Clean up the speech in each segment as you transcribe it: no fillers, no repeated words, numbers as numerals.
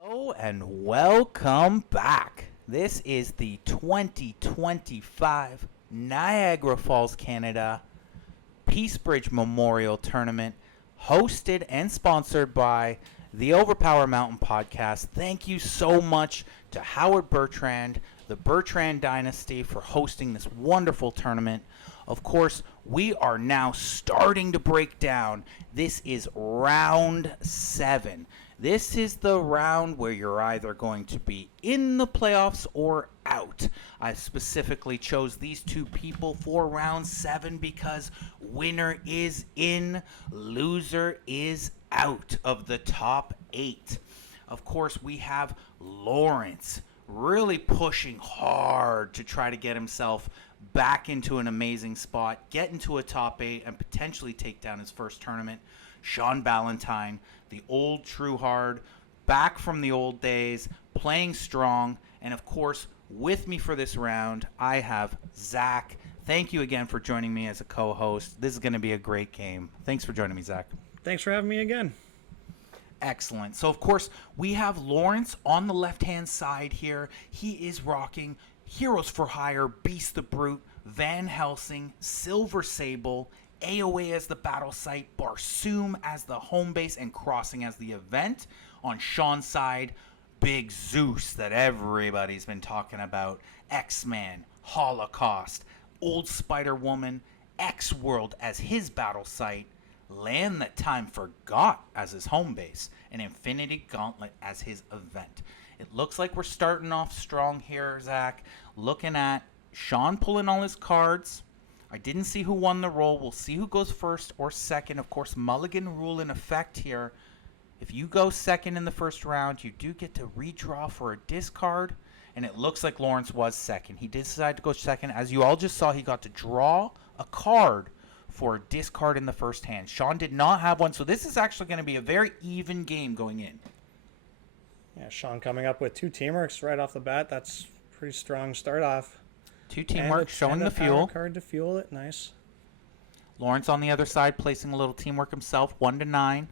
Hello and welcome back. This is the 2025 Niagara Falls, Canada PeaceBridge Memorial Tournament, hosted and sponsored by the OverPower Mountain Podcast. Thank you so much to Howard Bertrand, the Bertrand Dynasty, for hosting this wonderful tournament. Of course, we are now starting to break down. This is round 7. This is the round where you're either going to be in the playoffs or out. I specifically chose these two people for round 7 because winner is in, loser is out of the top 8. Of course, we have Laurence really pushing hard to try to get himself back into an amazing spot, get into a top 8, and potentially take down his first tournament. Sean Ballantyne, the old true hard, back from the old days, playing strong. And of course, with me for this round, I have Zack. Thank you again for joining me as a co-host. This is going to be a great game. Thanks for joining me, Zack. Thanks for having me again. Excellent. So, of course, we have Laurence on the left-hand side here. He is rocking Heroes for Hire, Beast the Brute, Van Helsing, Silver Sable, AOA as the battle site, Barsoom as the home base, and Crossing as the event. On Sean's side, Big Zeus that everybody's been talking about, X-Man, Holocaust, Old Spider-Woman, X-World as his battle site, Land That Time Forgot as his home base, and Infinity Gauntlet as his event. It looks like we're starting off strong here, Zack. Looking at Sean pulling all his cards. I didn't see who won the roll. We'll see who goes first or second. Of course, mulligan rule in effect here. If you go second in the first round, you do get to redraw for a discard. And it looks like Laurence was second. He did decide to go second. As you all just saw, he got to draw a card for a discard in the first hand. Sean did not have one, so this is actually going to be a very even game going in. Yeah, Sean coming up with 2 teamworks right off the bat. That's a pretty strong start off. 2 teamwork, showing the fuel. Card to fuel it, nice. Laurence on the other side, placing a little teamwork himself, 1 to 9.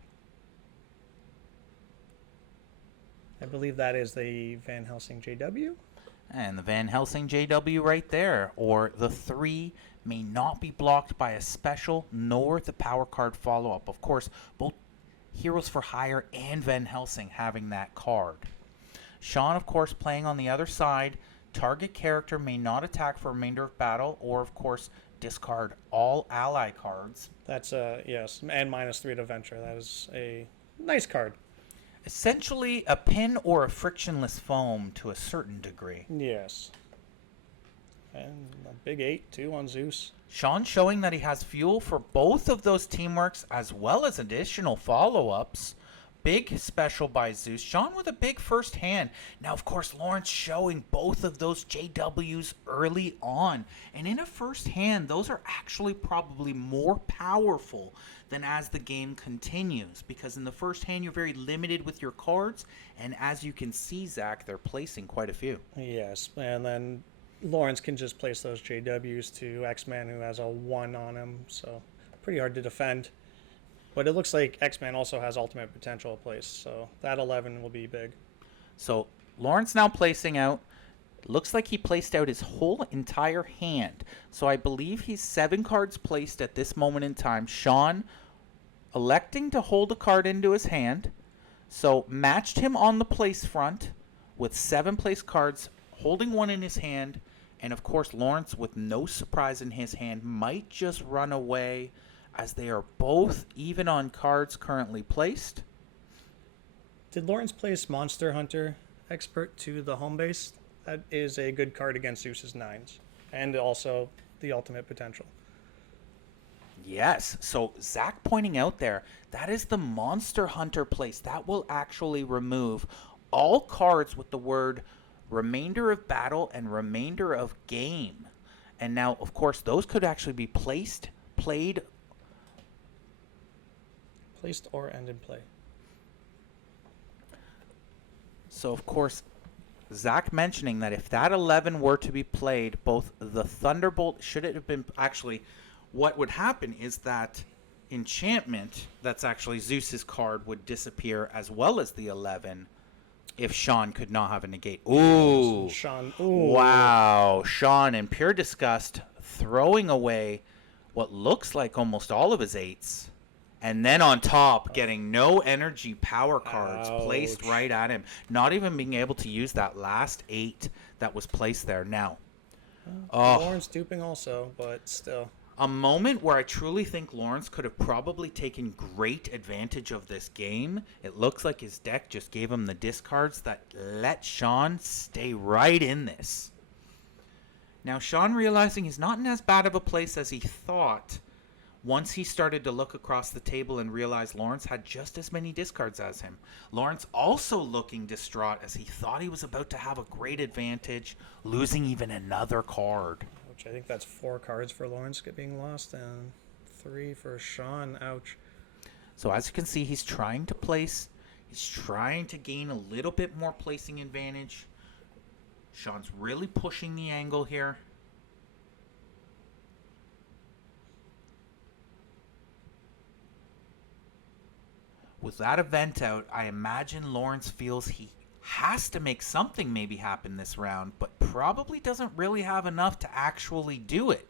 I believe that is the Van Helsing JW. And the Van Helsing JW right there. Or the 3 may not be blocked by a special, nor the power card follow-up. Of course, both Heroes for Hire and Van Helsing having that card. Sean, of course, playing on the other side. Target character may not attack for remainder of battle, or, of course, discard all ally cards. That's, yes, and -3 to venture. That is a nice card. Essentially a pin or a frictionless foam to a certain degree. Yes. And a big 8, too, on Zeus. Sean showing that he has fuel for both of those teamworks as well as additional follow-ups. Big special by Zeus. Sean with a big first hand. Now, of course, Laurence showing both of those JWs early on. And in a first hand, those are actually probably more powerful than as the game continues. Because in the first hand, you're very limited with your cards. And as you can see, Zack, they're placing quite a few. Yes, and then Laurence can just place those JWs to X-Man, who has a 1 on him. So pretty hard to defend. But it looks like X-Man also has ultimate potential placed, so that 11 will be big. So Laurence now placing out. Looks like he placed out his whole entire hand. So I believe he's 7 cards placed at this moment in time. Sean electing to hold a card into his hand. So matched him on the place front with 7 placed cards, holding 1 in his hand. And of course, Laurence, with no surprise in his hand, might just run away, as they are both even on cards currently placed. Did Laurence place Monster Hunter Expert to the home base? That is a good card against Zeus's 9s. And also the ultimate potential. Yes, so Zack pointing out there, that is the Monster Hunter place. That will actually remove all cards with the word remainder of battle and remainder of game. And now, of course, those could actually be placed, played, or end in play. So, of course, Zack mentioning that if that 11 were to be played, both the Thunderbolt, should it have been, actually, what would happen is that enchantment, that's actually Zeus's card, would disappear as well as the 11. if Sean could not have a negate. Ooh. Sean. Ooh. Wow. Sean, in pure disgust, throwing away what looks like almost all of his 8s. And then on top, getting no energy power cards placed Ouch. right at him. Not even being able to use that last 8 that was placed there. Now, Laurence duping also, but still. a moment where I truly think Laurence could have probably taken great advantage of this game. It looks like his deck just gave him the discards that let Sean stay right in this. Now, Sean realizing he's not in as bad of a place as he thought once he started to look across the table and realized Laurence had just as many discards as him. Laurence also looking distraught as he thought he was about to have a great advantage, losing even another card. Which I think that's 4 cards for Laurence being lost and 3 for Sean. Ouch. So as you can see, he's trying to gain a little bit more placing advantage. Sean's really pushing the angle here. With that event out, I imagine Laurence feels he has to make something maybe happen this round, but probably doesn't really have enough to actually do it.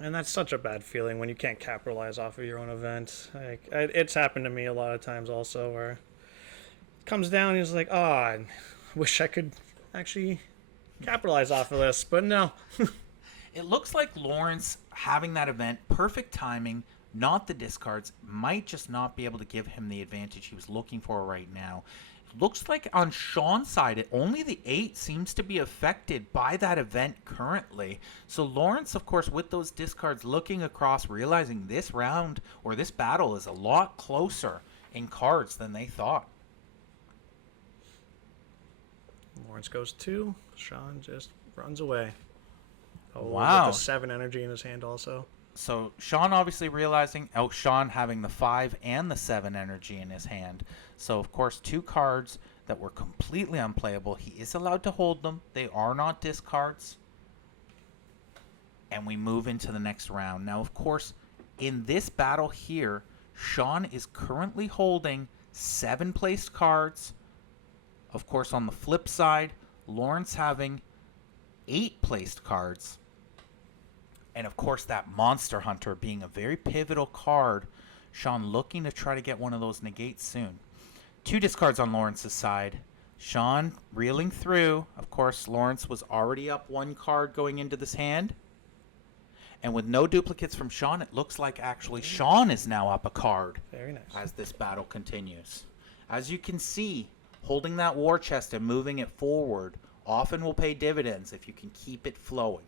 And that's such a bad feeling when you can't capitalize off of your own event. Like, it's happened to me a lot of times also, where it comes down and he's like, oh, I wish I could actually capitalize off of this, but no. It looks like Laurence having that event, perfect timing, not the discards, might just not be able to give him the advantage he was looking for right now. It looks like on Sean's side, only the 8 seems to be affected by that event currently. So Laurence, of course, with those discards, looking across, realizing this round or this battle is a lot closer in cards than they thought. Laurence goes 2. Sean just runs away. Oh, Wow. With the 7 energy in his hand also. So Sean obviously realizing, Sean having the 5 and the 7 energy in his hand. So of course 2 cards that were completely unplayable. He is allowed to hold them. They are not discards. And we move into the next round. Now of course in this battle here, Sean is currently holding 7 placed cards. Of course on the flip side, Laurence having 8 placed cards. And of course that Monster Hunter being a very pivotal card. Sean looking to try to get one of those negates soon. 2 discards on Lawrence's side. Sean reeling through. Of course Laurence was already up 1 card going into this hand. And with no duplicates from Sean, it looks like actually Sean is now up a card. Very nice. As this battle continues. As you can see, holding that war chest and moving it forward often will pay dividends if you can keep it flowing.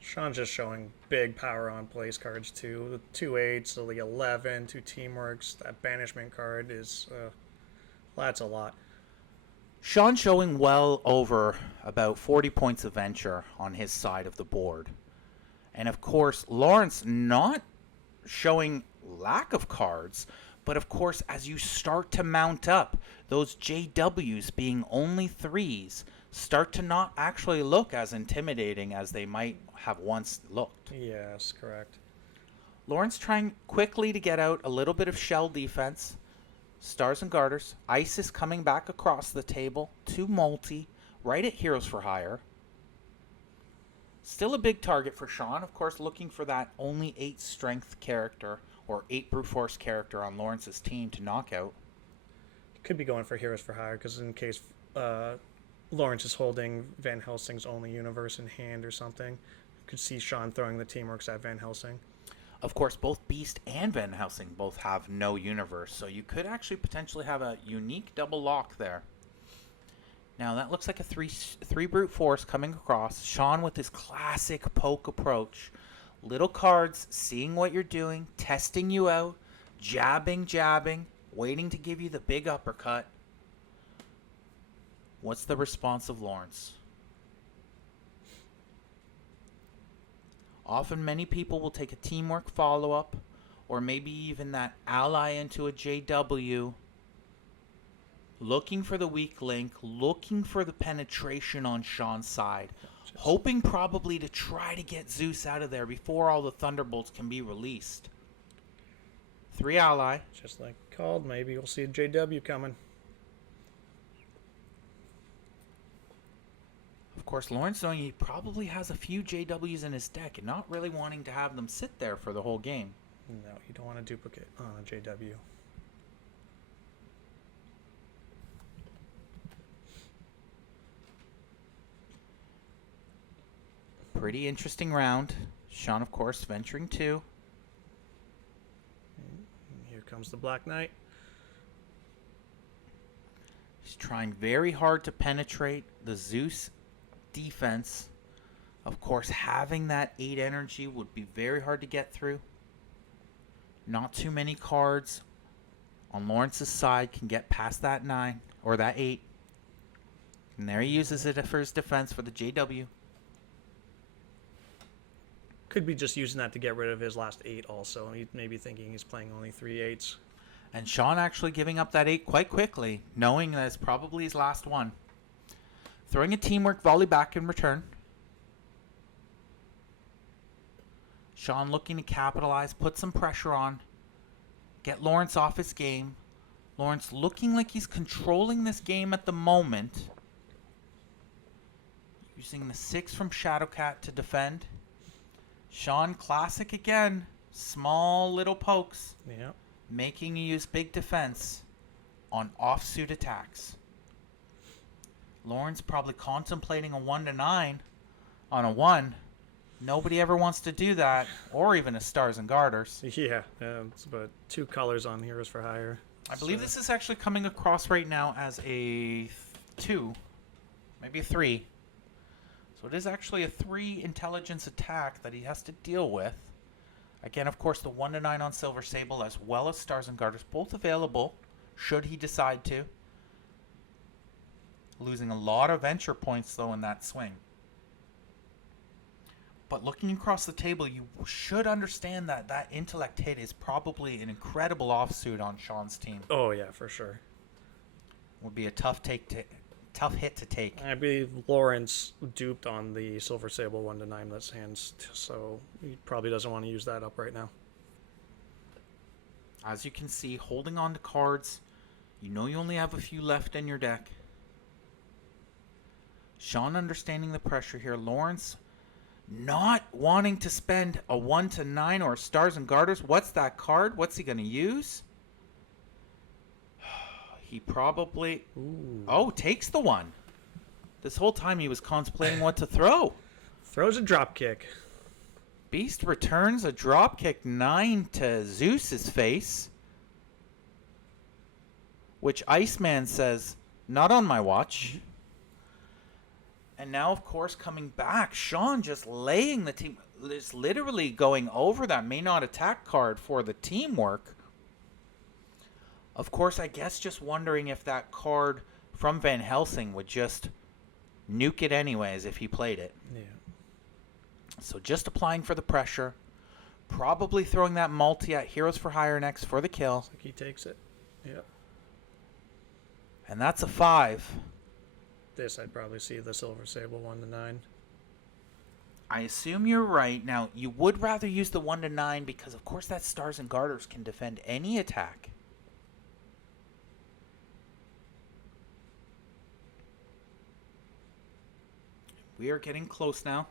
Sean's just showing big power on place cards too. The 2 8s, so the 11, 2 teamworks. That banishment card is, that's a lot. Sean showing well over about 40 points of venture on his side of the board. And of course, Laurence not showing lack of cards, but of course, as you start to mount up, those JWs being only 3s start to not actually look as intimidating as they might have once looked. Yes, correct. Laurence trying quickly to get out a little bit of shell defense. Stars and Garters. Isis coming back across the table to multi, right at Heroes for Hire. Still a big target for Sean, of course, looking for that only 8 strength character or 8 brute force character on Lawrence's team to knock out. Could be going for Heroes for Hire because in case Laurence is holding Van Helsing's only universe in hand or something, could see Sean throwing the teamworks at Van Helsing. Of course, both Beast and Van Helsing both have no universe, so you could actually potentially have a unique double lock there. Now that looks like a three brute force coming across. Sean with his classic poke approach. Little cards, seeing what you're doing, testing you out, jabbing, waiting to give you the big uppercut. What's the response of Laurence? Often many people will take a teamwork follow-up, or maybe even that ally into a JW, looking for the weak link, looking for the penetration on Sean's side, hoping probably to try to get Zeus out of there before all the Thunderbolts can be released. 3 ally. Just like called, maybe you'll see a JW coming. of course, Laurence knowing he probably has a few JWs in his deck and not really wanting to have them sit there for the whole game. No, you don't want to duplicate on a JW. Pretty interesting round. Sean, of course, venturing 2. Here comes the Black Knight. He's trying very hard to penetrate the Zeus defense. Of course, having that 8 energy would be very hard to get through. Not too many cards on Laurence's side can get past that 9 or that 8. And there he uses it for his defense for the JW. Could be just using that to get rid of his last 8 also. He may be thinking he's playing only 3 8s. And Sean actually giving up that 8 quite quickly, knowing that it's probably his last one. Throwing a teamwork volley back in return. Sean looking to capitalize, put some pressure on, get Laurence off his game. Laurence looking like he's controlling this game at the moment. Using the 6 from Shadowcat to defend. Sean, classic again. Small little pokes. Yeah. Making you use big defense on offsuit attacks. Laurence probably contemplating a 1-9 on a 1. Nobody ever wants to do that, or even a Stars and Garters. Yeah, it's about 2 colors on Heroes for Hire. I believe this is actually coming across right now as a 2, maybe a 3. So it is actually a 3 intelligence attack that he has to deal with. Again, of course, the 1-9 on Silver Sable as well as Stars and Garters, both available should he decide to. Losing a lot of venture points, though, in that swing. But looking across the table, you should understand that that intellect hit is probably an incredible offsuit on Sean's team. Oh, yeah, for sure. Would be a tough hit to take. I believe Laurence duped on the Silver Sable 1-9 that's hands, so he probably doesn't want to use that up right now. As you can see, holding on to cards. You know you only have a few left in your deck. Sean understanding the pressure here. Laurence not wanting to spend a 1-9 or Stars and Garters. What's that card? What's he going to use? He probably... Ooh. Oh, takes the 1. This whole time he was contemplating what to throw. Throws a drop kick. Beast returns a dropkick 9 to Zeus's face. Which Iceman says, not on my watch. And now, of course, coming back, Sean just laying the team, just literally going over that may not attack card for the teamwork. Of course, I guess just wondering if that card from Van Helsing would just nuke it anyways if he played it. Yeah. So just applying for the pressure. Probably throwing that multi at Heroes for Hire next for the kill. Looks like he takes it. Yep. And that's a 5. This, I'd probably see the Silver Sable 1-9. I assume you're right. Now, you would rather use the 1-9 because, of course, that Stars and Garters can defend any attack. We are getting close now.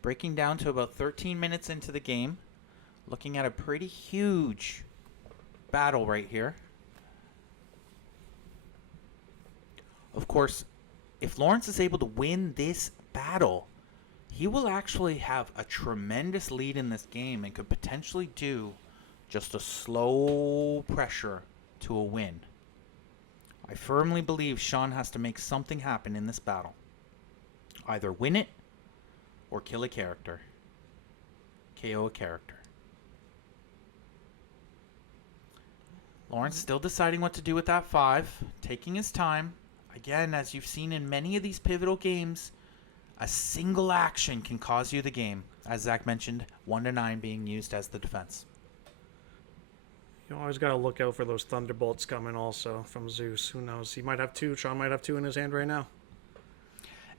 Breaking down to about 13 minutes into the game. Looking at a pretty huge battle right here. Of course, if Laurence is able to win this battle, he will actually have a tremendous lead in this game and could potentially do just a slow pressure to a win. I firmly believe Sean has to make something happen in this battle. Either win it or kill a character. KO a character. Laurence still deciding what to do with that 5, taking his time. Again, as you've seen in many of these pivotal games, a single action can cause you the game. As Zach mentioned, 1-9 being used as the defense. You always got to look out for those Thunderbolts coming also from Zeus. Who knows? He might have 2. Sean might have 2 in his hand right now.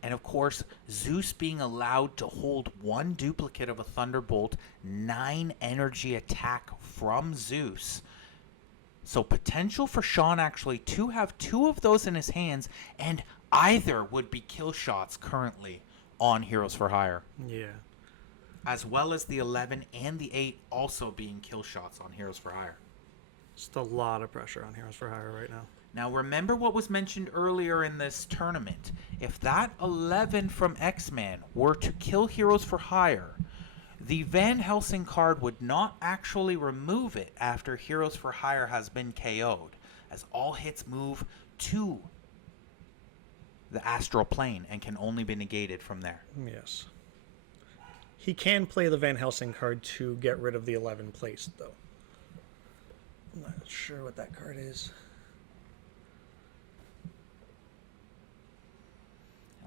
And of course, Zeus being allowed to hold 1 duplicate of a Thunderbolt, 9 energy attack from Zeus, So potential for Sean actually to have 2 of those in his hands, and either would be kill shots currently on Heroes for Hire. Yeah. As well as the 11 and the 8 also being kill shots on Heroes for Hire. Just a lot of pressure on Heroes for Hire right now. Now remember what was mentioned earlier in this tournament. If that 11 from X-Man were to kill Heroes for Hire, the Van Helsing card would not actually remove it after Heroes for Hire has been KO'd, as all hits move to the astral plane and can only be negated from there. Yes. He can play the Van Helsing card to get rid of the 11 placed, though. I'm not sure what that card is.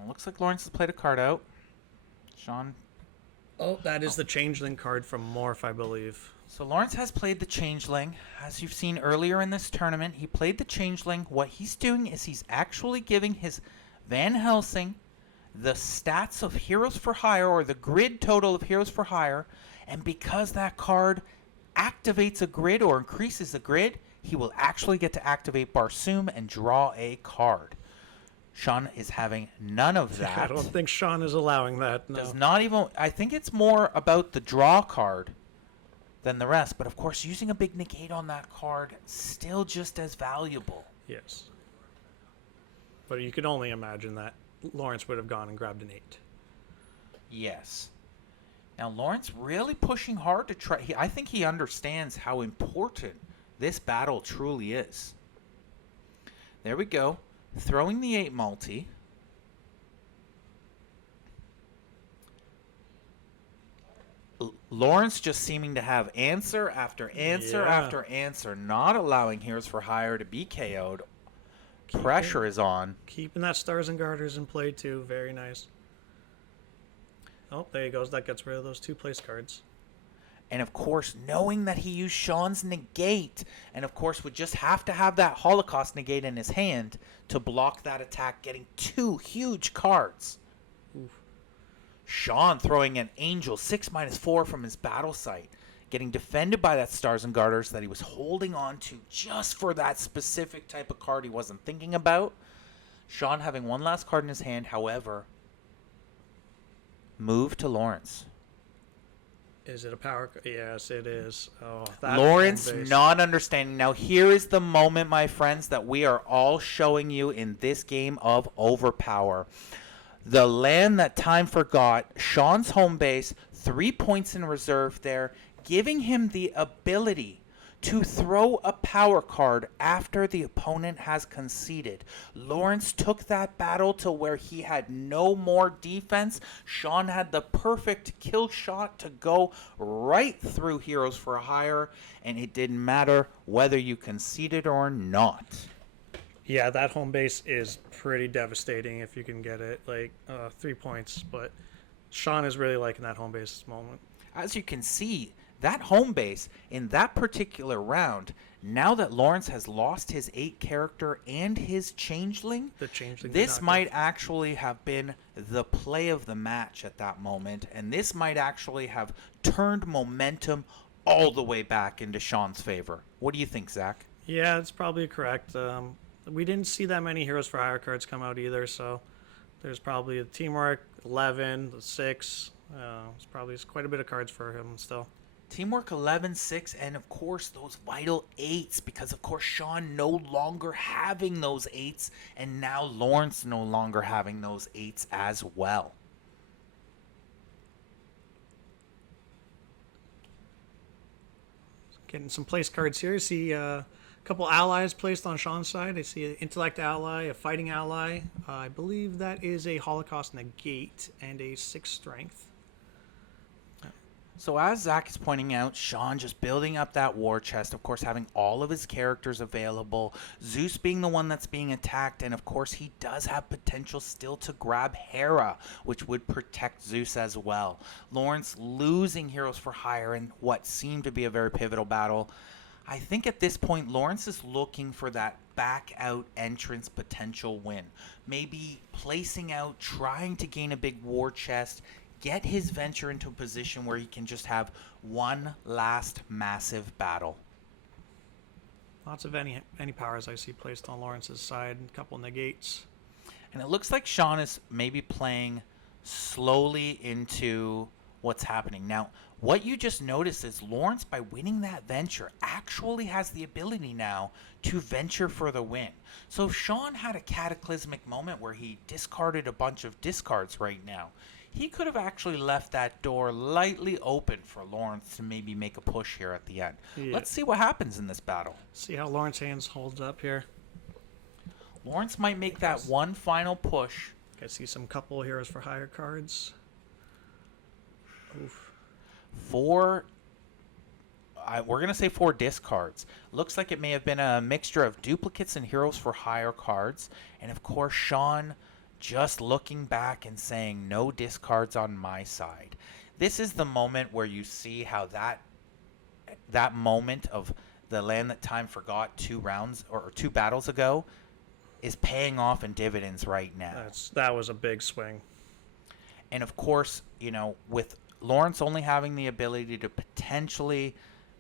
It looks like Laurence has played a card out. Sean. Oh, that is the Changeling card from Morph, I believe. So Laurence has played the Changeling. As you've seen earlier in this tournament, he played the Changeling. What he's doing is he's actually giving his Van Helsing the stats of Heroes for Hire, or the grid total of Heroes for Hire, and because that card activates a grid or increases a grid, he will actually get to activate Barsoom and draw a card. Sean is having none of that. I don't think Sean is allowing that. No. Does not even. I think it's more about the draw card than the rest. But of course, using a big negate on that card still just as valuable. Yes. But you could only imagine that Laurence would have gone and grabbed an 8. Yes. Now Laurence really pushing hard to try. I think he understands how important this battle truly is. There we go. Throwing the 8 multi. Laurence just seeming to have answer after answer after answer, not allowing Heroes for Hire to be KO'd. Pressure is on. Keeping that Stars and Garters in play, too. Very nice. Oh, there he goes. That gets rid of those 2 place cards. And, of course, knowing that he used Sean's negate, and, of course, would just have to have that Holocaust negate in his hand to block that attack, getting 2 huge cards. Oof. Sean throwing an Angel 6-4 from his battle site, getting defended by that Stars and Garters that he was holding on to just for that specific type of card he wasn't thinking about. Sean having one last card in his hand, however, move to Laurence. Is it a power? Yes, it is. Oh, Laurence not understanding. Now, here is the moment, my friends, that we are all showing you in this game of Overpower. The land that time forgot, Sean's home base, 3 points in reserve there, giving him the ability to throw a power card after the opponent has conceded. Laurence took that battle to where he had no more defense. Sean had the perfect kill shot to go right through Heroes for Hire, and it didn't matter whether you conceded or not. Yeah, that home base is pretty devastating if you can get it. Like 3 points, but Sean is really liking that home base at this moment. As you can see, that home base in that particular round, now that Laurence has lost his 8 character and his Changeling, this might actually have been the play of the match at that moment, and this might actually have turned momentum all the way back into Sean's favor. What do you think, Zach? Yeah, it's probably correct. We didn't see that many Heroes for Hire cards come out either, so there's probably a Teamwork, 11, 6. It's quite a bit of cards for him still. Teamwork 11, 6, and of course those vital 8s, because of course Sean no longer having those 8s, and now Laurence no longer having those 8s as well. Getting some place cards here. I see a couple allies placed on Sean's side. I see an Intellect ally, a Fighting ally. I believe that is a Holocaust negate and a 6 strength. So as Zach is pointing out, Sean just building up that war chest, of course having all of his characters available, Zeus being the one that's being attacked, and of course he does have potential still to grab Hera, which would protect Zeus as well. Laurence losing Heroes for Hire in what seemed to be a very pivotal battle. I think at this point Laurence is looking for that back out entrance potential win. Maybe placing out, trying to gain a big war chest, get his venture into a position where he can just have one last massive battle. Lots of any powers I see placed on Lawrence's side. A couple negates. And it looks like Sean is maybe playing slowly into what's happening. Now, what you just noticed is Laurence, by winning that venture, actually has the ability now to venture for the win. So if Sean had a cataclysmic moment where he discarded a bunch of discards right now, he could have actually left that door lightly open for Laurence to maybe make a push here at the end. Yeah. Let's see what happens in this battle. See how Lawrence's hands holds up here. Laurence might make that one final push. I see some couple heroes for higher cards. Oof. We're going to say 4 discards. Looks like it may have been a mixture of duplicates and heroes for higher cards. And of course, Sean just looking back and saying, no discards on my side. This is the moment where you see how that moment of the land that time forgot 2 rounds or 2 battles ago is paying off in dividends right now. That was a big swing. And of course, with Laurence only having the ability to potentially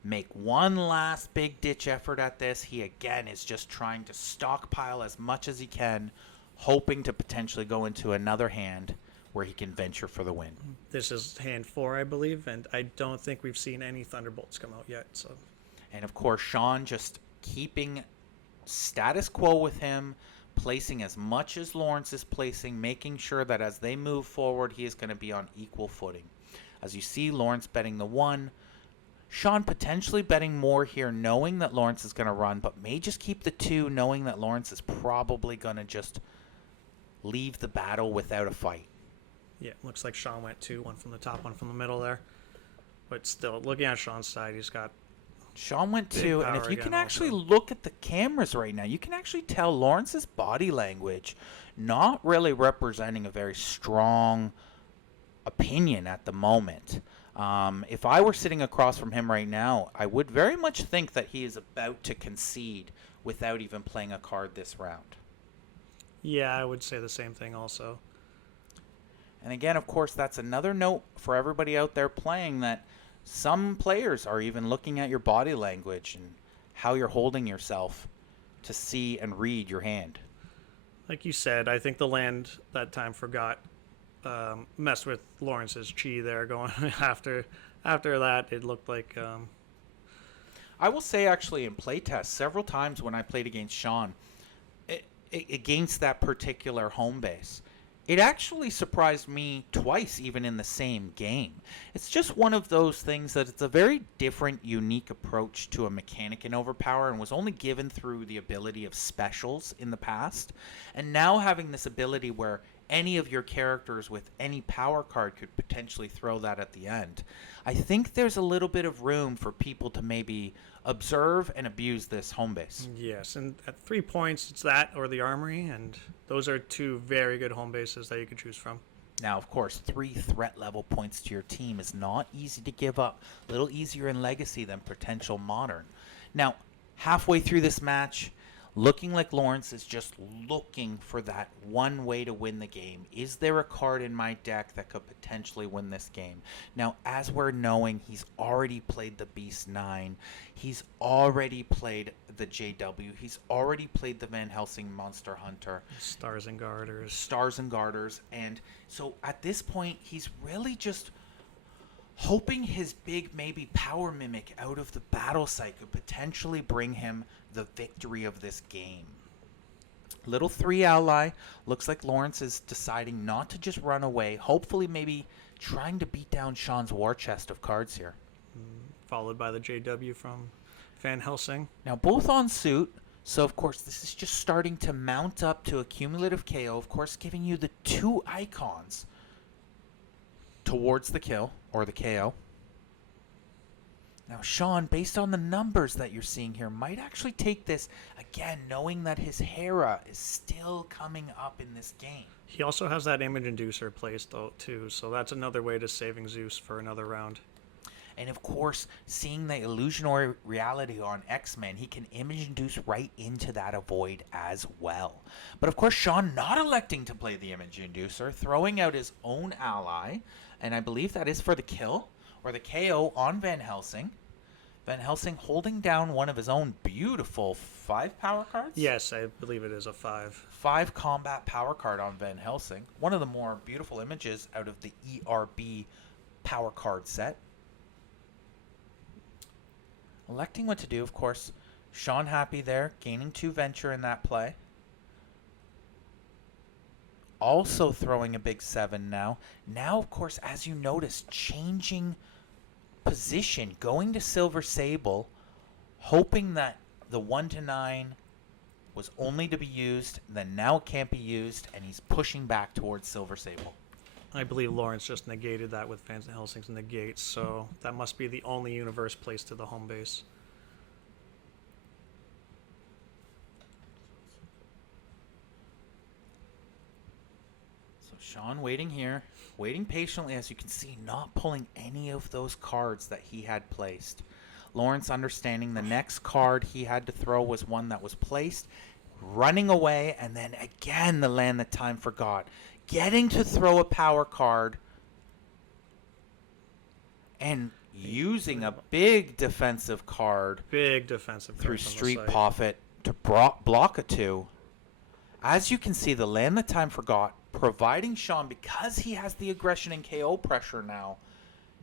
make one last big ditch effort at this, he again is just trying to stockpile as much as he can, hoping to potentially go into another hand where he can venture for the win. This is hand 4, I believe, and I don't think we've seen any Thunderbolts come out yet. So, and of course, Sean just keeping status quo with him, placing as much as Laurence is placing, making sure that as they move forward, he is going to be on equal footing. As you see, Laurence betting the 1. Sean potentially betting more here, knowing that Laurence is going to run, but may just keep the 2, knowing that Laurence is probably going to just leave the battle without a fight. Yeah, looks like Sean went 2, one from the top, one from the middle there. But still, looking at Sean's side, he's got... Sean went 2, and if you can actually also look at the cameras right now, you can actually tell Lawrence's body language not really representing a very strong opinion at the moment. If I were sitting across from him right now, I would very much think that he is about to concede without even playing a card this round. Yeah, I would say the same thing also. And again, of course, that's another note for everybody out there playing, that some players are even looking at your body language and how you're holding yourself to see and read your hand. Like you said, I think the land that time forgot messed with Lawrence's chi there going after that. It looked like... I will say, actually, in playtest, several times when I played against Sean, against that particular home base, it actually surprised me twice, even in the same game. It's just one of those things that it's a very different, unique approach to a mechanic in OverPower, and was only given through the ability of specials in the past. And now having this ability where any of your characters with any power card could potentially throw that at the end. I think there's a little bit of room for people to maybe observe and abuse this home base. Yes, and at 3 points, it's that or the Armory, and those are 2 very good home bases that you can choose from. Now, of course, 3 threat level points to your team is not easy to give up. A little easier in Legacy than potential Modern. Now, halfway through this match, looking like Laurence is just looking for that one way to win the game. Is there a card in my deck that could potentially win this game? Now, as we're knowing, he's already played the Beast 9. He's already played the JW. He's already played the Van Helsing Monster Hunter. Stars and Garters. Stars and Garters. And so at this point, he's really just hoping his big maybe power mimic out of the battle site could potentially bring him the victory of this game. Little 3 ally. Looks like Laurence is deciding not to just run away. Hopefully maybe trying to beat down Sean's war chest of cards here. Followed by the JW from Van Helsing. Now both on suit. So of course this is just starting to mount up to a cumulative KO. Of course giving you the 2 icons towards the kill or the KO. Now Sean, based on the numbers that you're seeing here, might actually take this, again, knowing that his Hera is still coming up in this game. He also has that Image Inducer placed, though, too, so that's another way to saving Zeus for another round. And of course, seeing the illusionary reality on X-Men, he can image induce right into that avoid as well. But of course, Sean not electing to play the image inducer, throwing out his own ally, and I believe that is for the kill, or the KO on Van Helsing. Van Helsing holding down one of his own beautiful 5 power cards? Yes, I believe it is a 5. 5 combat power card on Van Helsing. One of the more beautiful images out of the ERB power card set. Electing what to do, of course. Sean happy there, gaining 2 venture in that play. Also throwing a big 7 now. Now, of course, as you notice, changing position, going to Silver Sable, hoping that the 1 to 9 was only to be used, then now it can't be used, and he's pushing back towards Silver Sable. I believe Laurence just negated that with Van Helsing's negate, so that must be the only universe placed to the home base. So Sean waiting here, waiting patiently, as you can see, not pulling any of those cards that he had placed. Laurence understanding the next card he had to throw was one that was placed, running away, and then again the land that time forgot. Getting to throw a power card and using a big defensive card through Street Prophet to block a 2. As you can see, the land that time forgot, providing Sean, because he has the aggression and KO pressure now,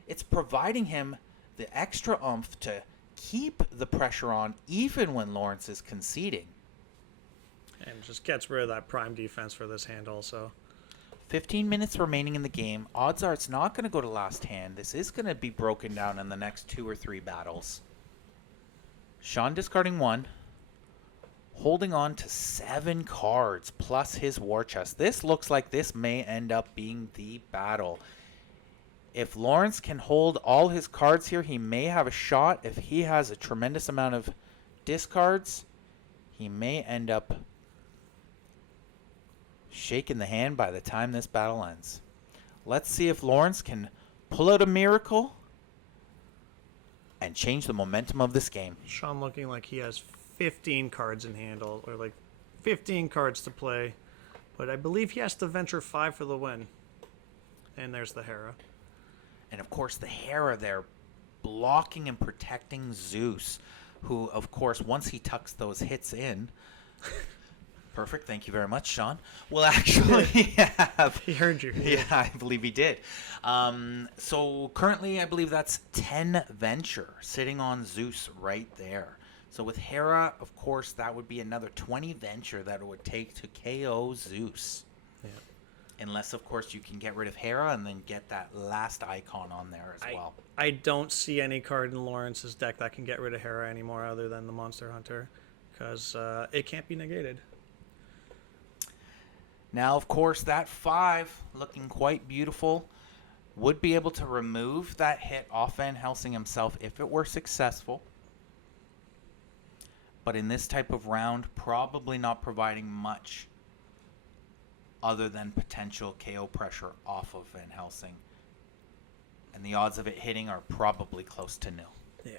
it's providing him the extra oomph to keep the pressure on even when Laurence is conceding. And just gets rid of that prime defense for this hand also. 15 minutes remaining in the game. Odds are it's not going to go to last hand. This is going to be broken down in the next 2 or 3 battles. Sean discarding 1. Holding on to 7 cards plus his war chest. This looks like this may end up being the battle. If Laurence can hold all his cards here, he may have a shot. If he has a tremendous amount of discards, he may end up shaking the hand by the time this battle ends. Let's see if Laurence can pull out a miracle and change the momentum of this game. Sean looking like he has 15 cards in hand, or like 15 cards to play. But I believe he has to venture 5 for the win. And there's the Hera. And of course the Hera there blocking and protecting Zeus, who of course once he tucks those hits in... Perfect. Thank you very much, Sean. We'll actually have... He heard you. Yeah, I believe he did. So currently, I believe that's 10 venture sitting on Zeus right there. So with Hera, of course, that would be another 20 venture that it would take to KO Zeus. Yeah. Unless, of course, you can get rid of Hera and then get that last icon on there as well. I don't see any card in Laurence's deck that can get rid of Hera anymore other than the Monster Hunter, because it can't be negated. Now, of course, that 5, looking quite beautiful, would be able to remove that hit off Van Helsing himself if it were successful. But in this type of round, probably not providing much other than potential KO pressure off of Van Helsing. And the odds of it hitting are probably close to nil. Yeah,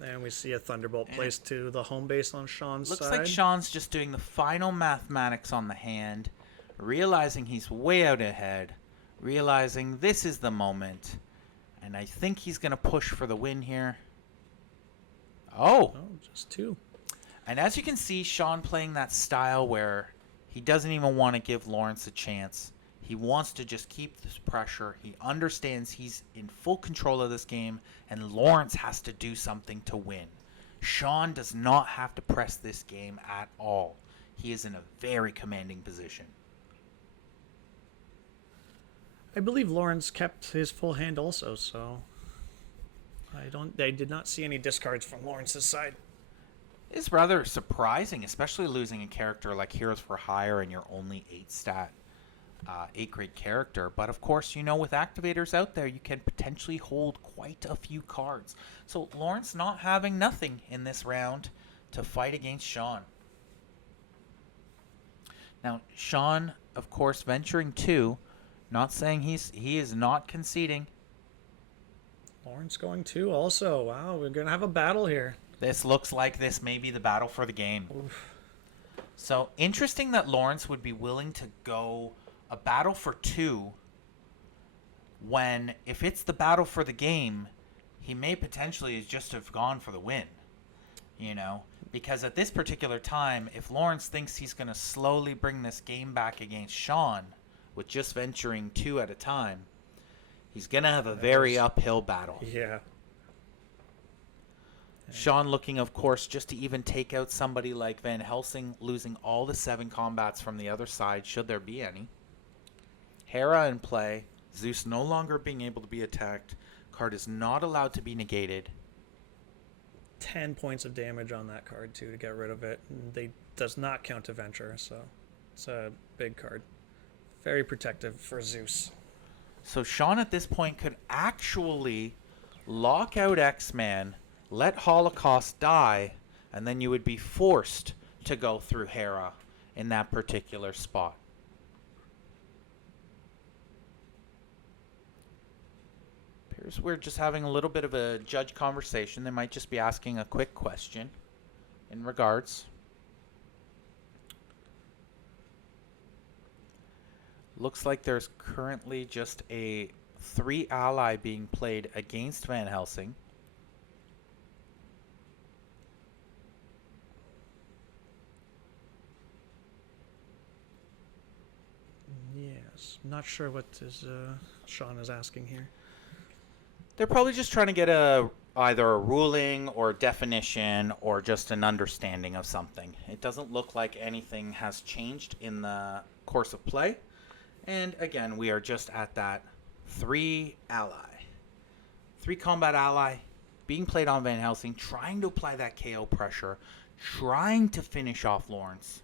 and we see a Thunderbolt placed to the home base on Sean's side. Looks like Sean's just doing the final mathematics on the hand, realizing he's way out ahead, realizing this is the moment, and I think he's going to push for the win here. Oh, just 2. And as you can see, Sean playing that style where he doesn't even want to give Laurence a chance. He wants to just keep this pressure. He understands he's in full control of this game, and Laurence has to do something to win. Sean does not have to press this game at all. He is in a very commanding position. I believe Laurence kept his full hand also, so I did not see any discards from Lawrence's side. It's rather surprising, especially losing a character like Heroes for Hire and your only 8-stat, 8-grade character. But of course, you know, with activators out there, you can potentially hold quite a few cards. So Laurence not having nothing in this round to fight against Sean. Now, Sean, of course, venturing 2. Not saying he is not conceding. Laurence going 2 also. Wow, we're going to have a battle here. This looks like this may be the battle for the game. Oof. So, interesting that Laurence would be willing to go a battle for 2 when, if it's the battle for the game, he may potentially just have gone for the win. You know, because at this particular time, if Laurence thinks he's going to slowly bring this game back against Sean with just venturing 2 at a time, he's going to have a very uphill battle. Yeah. Sean looking, of course, just to even take out somebody like Van Helsing, losing all the 7 combats from the other side, should there be any. Hera in play. Zeus no longer being able to be attacked. Card is not allowed to be negated. 10 points of damage on that card too to get rid of it. They does not count to venture, so it's a big card. Very protective for Zeus. So Sean at this point could actually lock out X-Man, let Holocaust die, and then you would be forced to go through Hera in that particular spot. Appears we're just having a little bit of a judge conversation. They might just be asking a quick question in regards. Looks like there's currently just a 3 ally being played against Van Helsing. Yes, not sure what Sean is asking here. They're probably just trying to get either a ruling or definition or just an understanding of something. It doesn't look like anything has changed in the course of play. And again, we are just at that 3 combat ally being played on Van Helsing, trying to apply that KO pressure, trying to finish off Laurence.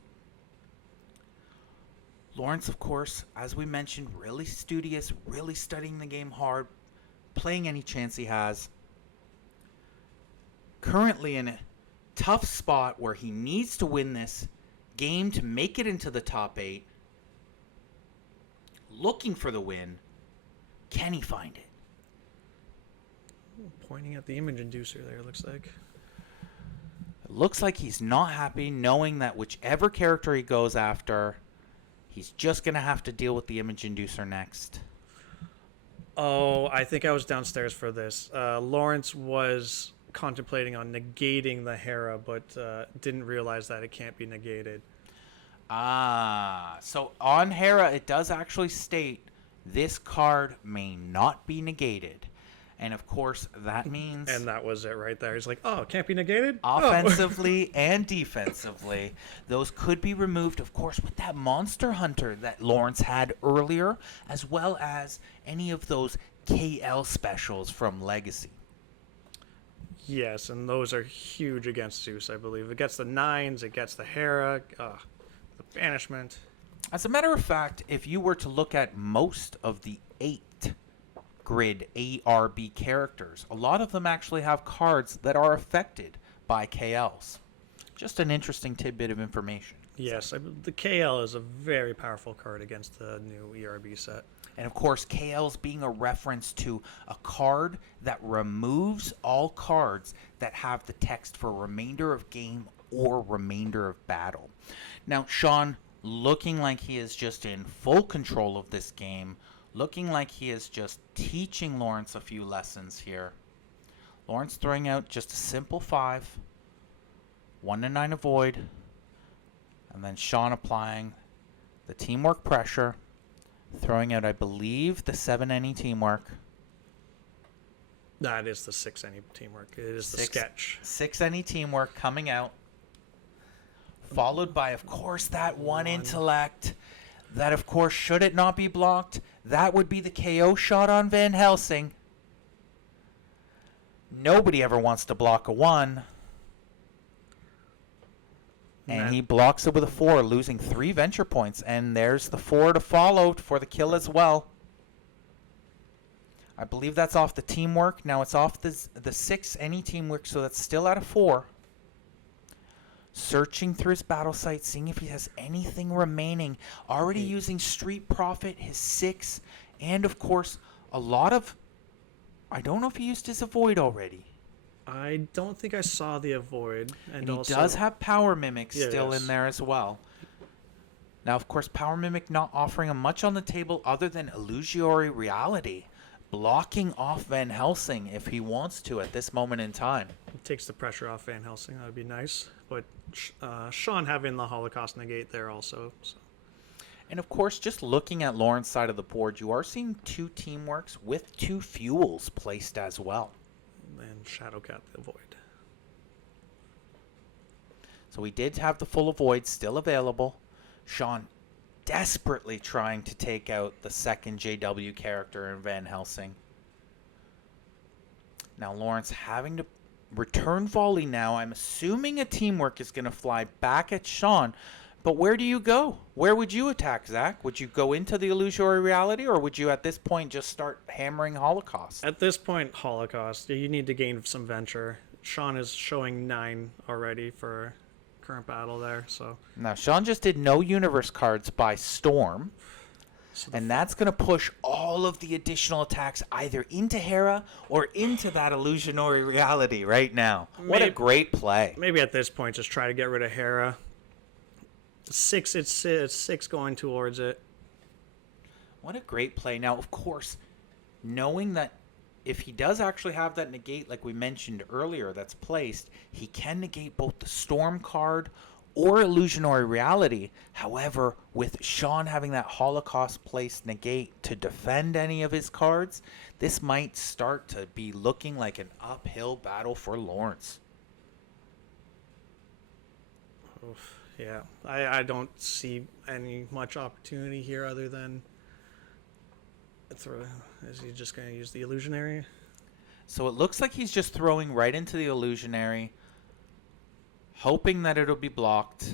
Laurence, of course, as we mentioned, really studious, really studying the game hard, playing any chance he has. Currently in a tough spot where he needs to win this game to make it into the top 8. Looking for the win. Can he find it? Pointing at the image inducer there, looks like. It looks like he's not happy knowing that whichever character he goes after, he's just going to have to deal with the image inducer next. Oh, I think I was downstairs for this. Laurence was contemplating on negating the Hera, but didn't realize that it can't be negated. So on Hera, it does actually state this card may not be negated. And of course, that means... And that was it right there. He's like, oh, it can't be negated? Offensively and defensively, those could be removed, of course, with that Monster Hunter that Laurence had earlier, as well as any of those KL specials from Legacy. Yes, and those are huge against Zeus, I believe. It gets the 9s, it gets the Hera, the Banishment. As a matter of fact, if you were to look at most of the 8 grid ARB characters, a lot of them actually have cards that are affected by KLs. Just an interesting tidbit of information. Yes, the KL is a very powerful card against the new ERB set. And of course, KL's being a reference to a card that removes all cards that have the text for remainder of game or remainder of battle. Now, Sean, looking like he is just in full control of this game, looking like he is just teaching Laurence a few lessons here. Laurence throwing out just a simple 5, 1-9 avoid, and then Sean applying the teamwork pressure, throwing out, I believe, the 7 any teamwork. That is the 6 any teamwork. It is the sketch. 6 any teamwork coming out. Followed by, of course, that 1 intellect. That, of course, should it not be blocked, that would be the KO shot on Van Helsing. Nobody ever wants to block a 1. And he blocks it with a 4, losing 3 venture points. And there's the 4 to follow for the kill as well. I believe that's off the teamwork. Now it's off the 6 any teamwork, so that's still at a 4. Searching through his battle site, seeing if he has anything remaining. Already using Street Profit, his 6, and of course, a lot of... I don't know if he used his Avoid already. I don't think I saw the Avoid. And he also does have Power Mimic still in there as well. Now, of course, Power Mimic not offering him much on the table other than Illusory Reality. blocking off Van Helsing if he wants to at this moment in time. It takes the pressure off Van Helsing. That would be nice. But Sean having the Holocaust negate there also. So. And of course, just looking at Lauren's side of the board, you are seeing 2 teamworks with 2 fuels placed as well. And Shadowcat the Void. So we did have the full avoid still available. Sean desperately trying to take out the second JW character in Van Helsing. Now Laurence having to return volley now. I'm assuming a teamwork is going to fly back at Sean. But where do you go? Where would you attack, Zach? Would you go into the illusory reality, or would you at this point just start hammering Holocaust? At this point, Holocaust. You need to gain some venture. Sean is showing 9 already for current battle there. So now Sean just did no universe cards by Storm. And that's going to push all of the additional attacks either into Hera or into that illusionary reality right now. What a great play. Maybe at this point, just try to get rid of Hera. 6, it's 6 going towards it. What a great play. Now, of course, knowing that if he does actually have that negate, like we mentioned earlier, that's placed, he can negate both the Storm card or illusionary reality. However, with Sean having that Holocaust placed negate to defend any of his cards, this might start to be looking like an uphill battle for Laurence. Oof. Yeah, I don't see any much opportunity here other than is he just going to use the illusionary? So it looks like he's just throwing right into the illusionary, hoping that it'll be blocked.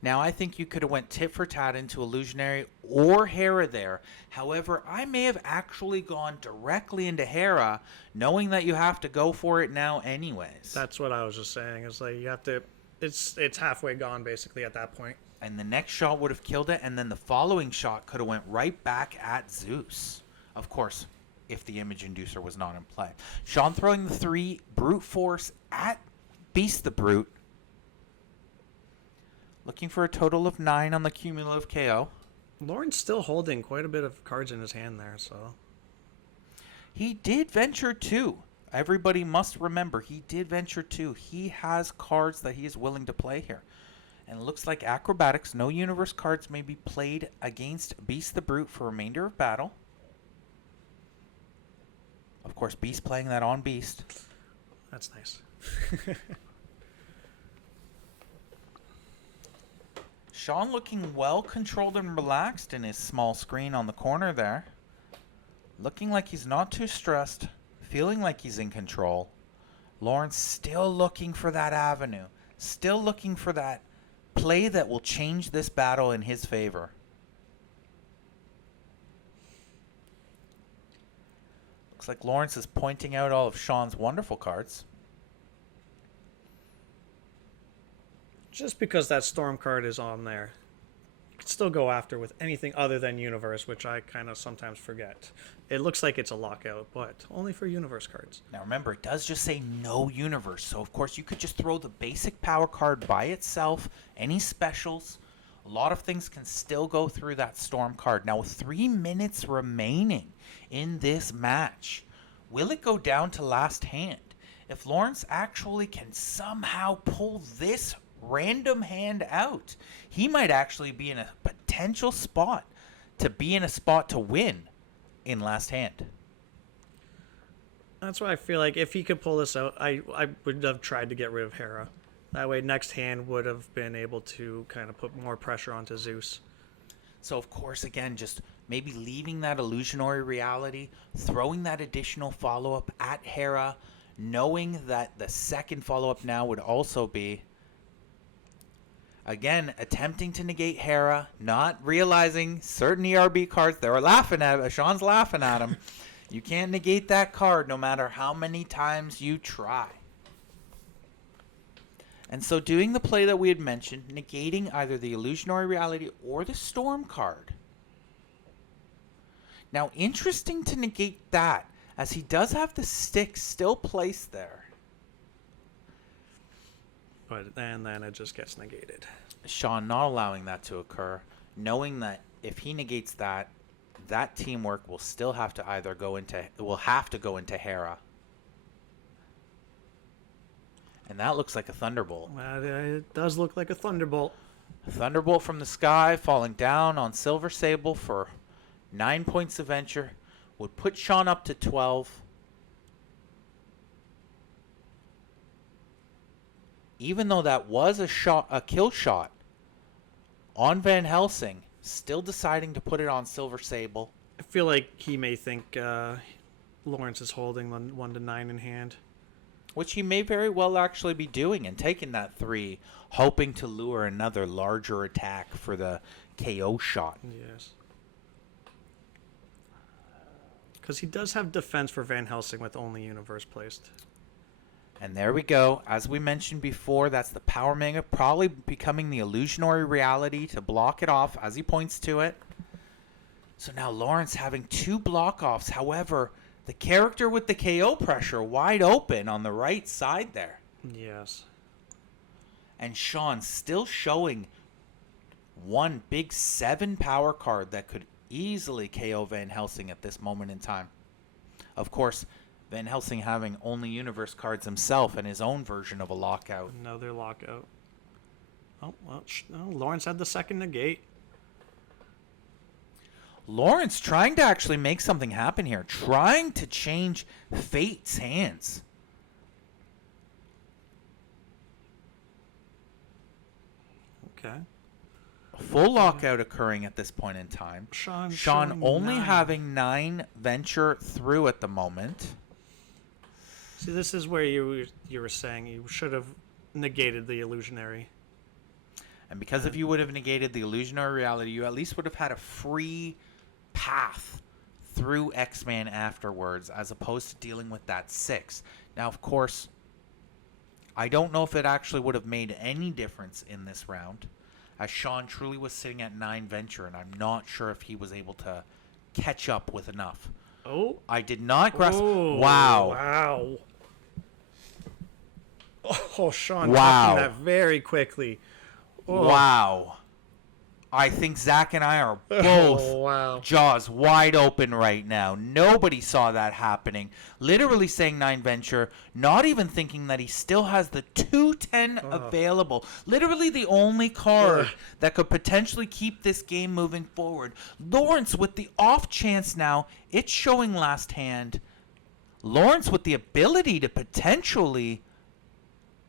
Now I think you could have went tit for tat into illusionary or Hera there. However, I may have actually gone directly into Hera, knowing that you have to go for it now anyways. That's what I was just saying. It's like you have to. It's halfway gone basically at that point. And the next shot would have killed it, and then the following shot could have went right back at Zeus. Of course, if the image inducer was not in play. Sean throwing the 3 brute force at Beast the Brute. Looking for a total of 9 on the cumulative KO. Lauren's still holding quite a bit of cards in his hand there, so. He did venture 2. Everybody must remember, he did venture 2. He has cards that he is willing to play here. And it looks like acrobatics, no universe cards may be played against Beast the Brute for remainder of battle. Of course, Beast playing that on Beast. That's nice. Sean looking well controlled and relaxed in his small screen on the corner there. Looking like he's not too stressed. Feeling like he's in control. Laurence still looking for that avenue. Still looking for that play that will change this battle in his favor. Looks like Laurence is pointing out all of Sean's wonderful cards. Just because that Storm card is on there, you can still go after with anything other than Universe, which I kind of sometimes forget. It looks like it's a lockout, but only for Universe cards. Now remember, it does just say no Universe, so of course you could just throw the basic power card by itself, any specials. A lot of things can still go through that Storm card. Now with 3 minutes remaining in this match, will it go down to last hand? If Laurence actually can somehow pull this random hand out, he might actually be in a potential spot to win in last hand. That's why I feel like if he could pull this out, I would have tried to get rid of Hera. That way next hand would have been able to kind of put more pressure onto Zeus. So of course, again, just maybe leaving that illusionary reality, throwing that additional follow-up at Hera, knowing that the second follow-up now would also be, again, attempting to negate Hera, not realizing certain ERB cards, they were laughing at Sean's laughing at him. You can't negate that card no matter how many times you try. And so doing the play that we had mentioned, negating either the illusionary reality or the Storm card. Now, interesting to negate that, as he does have the stick still placed there. And then it just gets negated. Sean not allowing that to occur, knowing that if he negates that, that teamwork will still have to go into Hera. And that looks like a Thunderbolt. It does look like a Thunderbolt. Thunderbolt from the sky falling down on Silver Sable for 9 points of venture would put Sean up to 12. Even though that was a kill shot on Van Helsing, still deciding to put it on Silver Sable. I feel like he may think Laurence is holding 1 to 9 in hand. Which he may very well actually be doing and taking that 3, hoping to lure another larger attack for the KO shot. Yes. Because he does have defense for Van Helsing with only Universe placed. And there we go. As we mentioned before, that's the Power Mega probably becoming the illusionary reality to block it off as he points to it. So now Laurence having 2 block offs. However, the character with the KO pressure wide open on the right side there. Yes. And Sean still showing one big 7 power card that could easily KO Van Helsing at this moment in time. Of course, Van Helsing having only Universe cards himself and his own version of a lockout. Another lockout. Oh, well, Laurence had the second negate. Laurence trying to actually make something happen here. Trying to change Fate's hands. Okay. A full lockout occurring at this point in time. Sean only 9. having 9 venture through at the moment. See, this is where you were saying you should have negated the illusionary. And because if you would have negated the illusionary reality, you at least would have had a free path through X-Man afterwards, as opposed to dealing with that 6. Now, of course, I don't know if it actually would have made any difference in this round, as Sean truly was sitting at 9 venture, and I'm not sure if he was able to catch up with enough. Oh. I did not grasp. Oh, wow. Wow. Oh, Sean Wow. dropping that very quickly. Oh. Wow. I think Zach and I are both Oh, wow. jaws wide open right now. Nobody saw that happening. Literally saying 9 venture, not even thinking that he still has the 210 available. Literally the only card that could potentially keep this game moving forward. Laurence with the off chance now, it's showing last hand. Laurence with the ability to potentially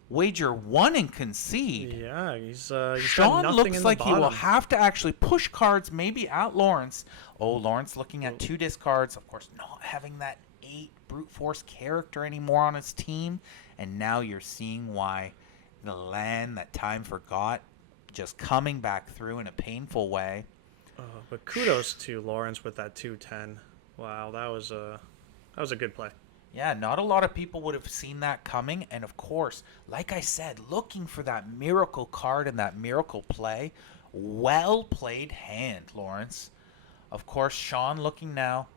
wager 1 and concede. Yeah, he's Sean got nothing looks in like the he will bottom. have to actually push cards maybe at Laurence. Oh, Laurence looking at 2 discards. Of course, not having that 8 brute force character anymore on his team. And now you're seeing why the land that time forgot just coming back through in a painful way. But kudos to Laurence with that 210. Wow, that was a good play. Yeah, not a lot of people would have seen that coming. And of course, like I said, looking for that miracle card and that miracle play. Well played hand, Laurence. Of course, Sean looking now.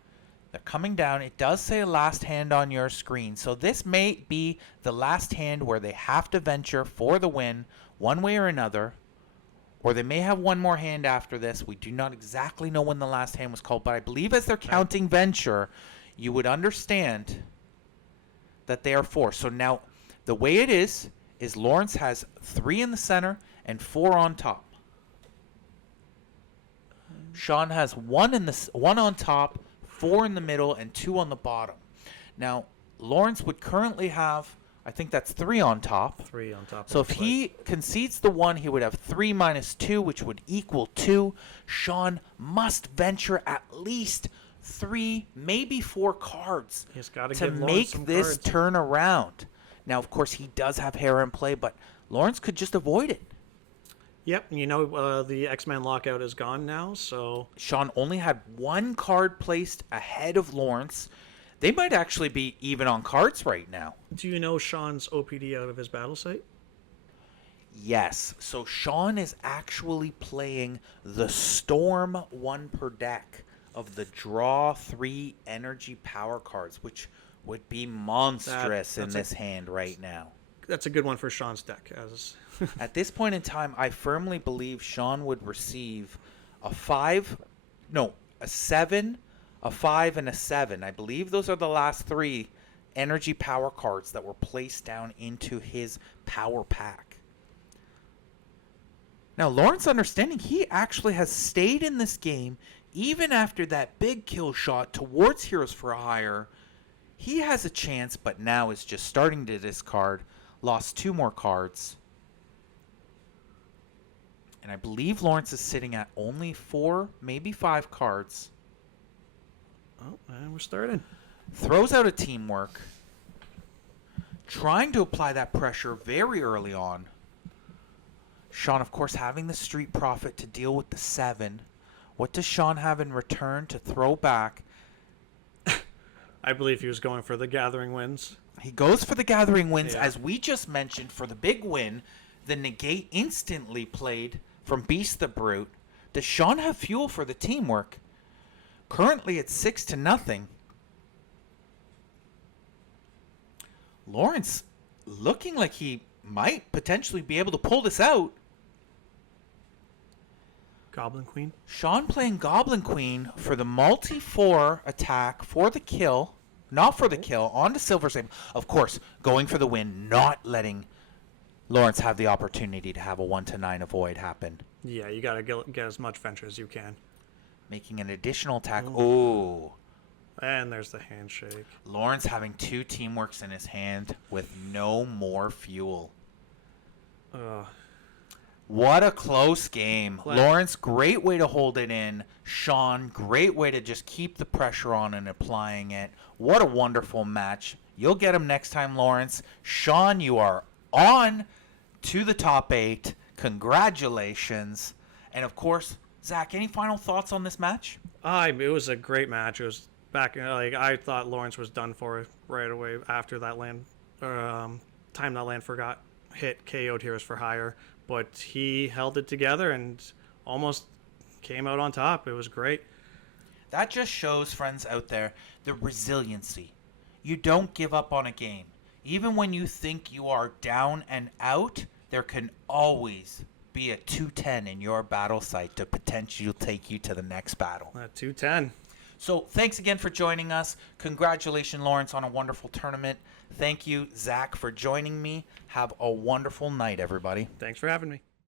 They're coming down. It does say last hand on your screen. So this may be the last hand where they have to venture for the win one way or another. Or they may have one more hand after this. We do not exactly know when the last hand was called. But I believe as they're counting venture, you would understand that they are 4. So now the way it is Laurence has 3 in the center and 4 on top. Sean has 1 on top, 4 in the middle, and 2 on the bottom. Now Laurence would currently have, I think that's 3 on top. 3 on top. So if he concedes the 1, he would have 3 minus 2, which would equal 2. Sean must venture at least 3, maybe 4 cards He's got to give Laurence make some this cards. turn around. Now, of course, he does have Hera in play, but Laurence could just avoid it. Yep, the X-Men lockout is gone now, so Sean only had 1 card placed ahead of Laurence. They might actually be even on cards right now. do you know Sean's OPD out of his battle site? Yes. So Sean is actually playing the Storm 1 per deck of the draw 3 energy power cards, which would be monstrous in this hand right now. That's a good one for Sean's deck. As At this point in time, I firmly believe Sean would receive a 5. No, a 7, a 5, and a 7. I believe those are the last 3 energy power cards that were placed down into his power pack. Now, Laurence understanding he actually has stayed in this game even after that big kill shot towards Heroes for Hire. He has a chance, but now is just starting to discard. Lost 2 more cards. And I believe Laurence is sitting at only 4, maybe 5 cards. Oh, and we're starting. Throws out a teamwork. Trying to apply that pressure very early on. Sean, of course, having the Street Profit to deal with the 7. What does Sean have in return to throw back? I believe he was going for the Gathering Winds. He goes for the Gathering Winds, Yeah. as we just mentioned, for the big win. The negate instantly played from Beast the Brute. Does Sean have fuel for the teamwork? Currently it's 6-0. Laurence looking like he might potentially be able to pull this out. Goblin Queen. Sean playing Goblin Queen for the multi-4 attack for the kill. Not for the kill, on to Silver Sable. Of course, going for the win, not letting Laurence have the opportunity to have a 1-9 avoid happen. Yeah, you gotta get as much venture as you can. Making an additional attack. Oh. And there's the handshake. Laurence having 2 teamworks in his hand with no more fuel. What a close game. Laurence, great way to hold it in. Sean, great way to just keep the pressure on and applying it. What a wonderful match. You'll get him next time, Laurence. Sean, you are on to the top 8. Congratulations. And, of course, Zach, any final thoughts on this match? It was a great match. It was back, I thought Laurence was done for right away after that time that land forgot hit KO'd Heroes for Hire. But he held it together and almost came out on top. It was great. That just shows, friends out there, the resiliency. You don't give up on a game. Even when you think you are down and out, there can always be a 2-10 in your battle site to potentially take you to the next battle. 2-10. So thanks again for joining us. Congratulations, Laurence, on a wonderful tournament. Thank you, Zach, for joining me. Have a wonderful night, everybody. Thanks for having me.